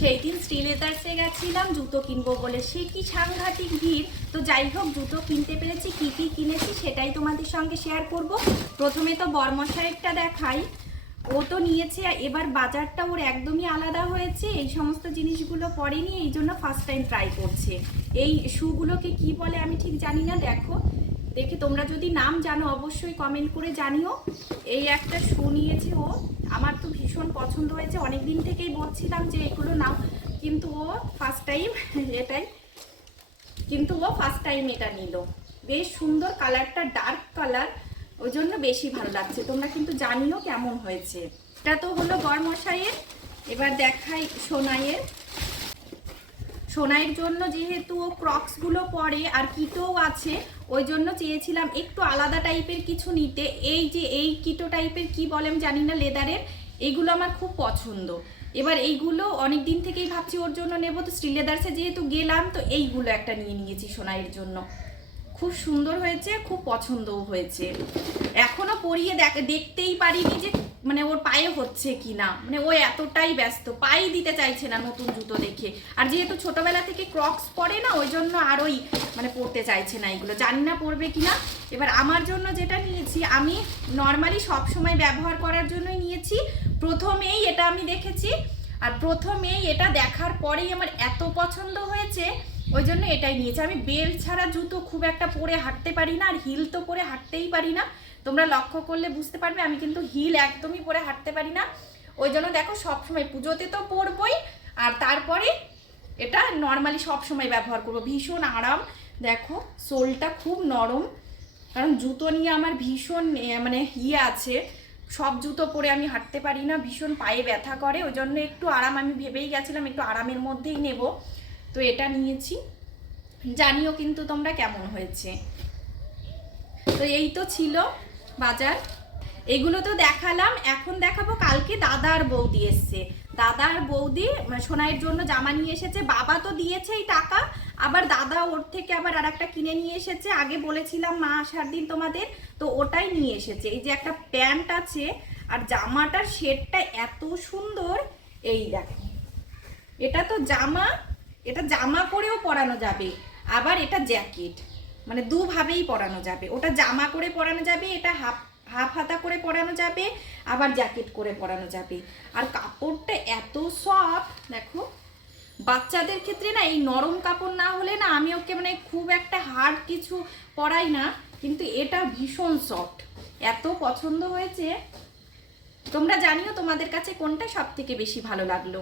সেই দিন শ্রীলেদার্সে গেছিলাম, জুতো কিনবো বলে। সে কি সাংঘাতিক ভিড়? তো যাই হোক, জুতো কিনতে পেরেছি, কি কি কিনেছি সেটাই তোমাদের সঙ্গে শেয়ার করব। প্রথমে তো বর্মশাইটটা দেখাই। ও তো নিয়েছে, এবার বাজারটা ওর একদমই আলাদা হয়েছে। এই সমস্ত জিনিসগুলো পড়েনি এই জন্য ফার্স্ট টাইম ট্রাই করছে। এই শুগুলোকে কি বলে আমি ঠিক জানি না, দেখো। দেখে তোমরা যদি নাম জানো, অবশ্যই কমেন্ট করে জানিও। এই একটা শু নিয়েছে ও। আমার তো ভীষণ পছন্দ হয়েছে। অনেক দিন থেকেই বলছিলাম যে এগুলো নাও। কিন্তু ও ফার্স্ট টাইম এটাই। কিন্তু ও ফার্স্ট টাইম এটা নিল। বেশ সুন্দর কালারটা ডার্ক কালার ওই জন্য বেশি ভালো লাগছে। তোমরা কিন্তু জানিও কেমন হয়েছে। এটা তো হলো গড়মশাইয়ের এবার দেখাই সোনাইয়ের। সোনাইয়ের জন্য যেহেতু ও ক্রক্সগুলো পরে আর কিটোও আছে, ওই জন্য চেয়েছিলাম একটু আলাদা টাইপের কিছু নিতে। এই যে এই কিটো টাইপের কি বলে আমি জানি না, লেদারের, এগুলো আমার খুব পছন্দ। এবার এইগুলো অনেক দিন থেকেই ভাবছি ওর জন্য নেব, তো শ্রীলেদার্সে যেহেতু গেলাম, তো এইগুলো একটা নিয়ে নিয়েছি সোনাইয়ের জন্য। খুব সুন্দর হয়েছে, খুব পছন্দও হয়েছে। এখনও পরিয়ে দেখ, দেখতেই পারিনি যে মানে ওর পায়ে হচ্ছে কি না মানে ও এতটাই ব্যস্ত, পাই দিতে চাইছে না নতুন জুতো দেখে। আর যেহেতু ছোটবেলা থেকে ক্রক্স পরে না, ওই জন্য আরোই মানে পরতে চাইছে না এগুলো। জানি না পরবে কিনা। এবার আমার জন্য যেটা নিয়েছি, আমি নর্মালি সব সময় ব্যবহার করার জন্যই নিয়েছি। প্রথমেই এটা আমি দেখেছি আর প্রথমেই এটা দেখার পরেই আমার এত পছন্দ হয়েছে, ওই জন্য এটাই নিয়েছি। আমি বেল ছাড়া জুতো খুব একটা পরে হাঁটতে পারি না, আর হিল তো পরে হাঁটতেই পারি না। তোমরা লক্ষ্য করলে বুঝতে পারবে, আমি কিন্তু হিল একদমই পরে হাঁটতে পারি না। ওই জন্য দেখো সবসময় পুজোতে তো পরবই, আর তারপরে এটা নর্মালি সব সময় ব্যবহার করব। ভীষণ আরাম। দেখো, সোলটা খুব নরম, কারণ জুতো নিয়ে আমার ভীষণ মানে ইয়ে আছে। সব জুতো পরে আমি হাঁটতে পারি না, ভীষণ পায়ে ব্যথা করে, ওই জন্য একটু আরাম, আমি ভেবেই গেছিলাম একটু আরামের মধ্যেই নেব। তো এটা নিয়েছি। জানিও কিন্তু তোমরা কেমন হয়েছে। তো এই তো ছিল বাজার। এগুলো তো দেখালাম, এখন দেখাবো কালকে দাদার বৌদি এসছে। দাদার বৌদি মানে সোনাইয়ের জন্য জামা নিয়ে এসেছে, বাবা তো দিয়েছে এই টাকা, আবার দাদা ওর থেকে আবার আর একটা কিনে নিয়ে এসেছে। আগে বলেছিলাম, মা, আসার দিন তোমাদের, তো ওটাই নিয়ে এসেছে। এই যে একটা প্যান্ট আছে, আর জামাটার শেডটা এত সুন্দর, এই দেখো। এটা তো জামা, এটা জামা করেও পরানো যাবে, আবার এটা জ্যাকেট মানে দুভাবেই পরানো যাবে। ওটা জামা করে পরানো যাবে, এটা হাফ হাফ হাতা করে পরানো যাবে, আবার জ্যাকেট করে পরানো যাবে। আর কাপড়টা এত সফট দেখো, বাচ্চাদের ক্ষেত্রে না এই নরম কাপড় না হলে না আমি ওকে মানে খুব একটা হার্ড কিছু পরাই না, কিন্তু এটা ভীষণ সফট এত পছন্দ হয়েছে। তোমরা জানিও তোমাদের কাছে কোনটা সব থেকে বেশি ভালো লাগল।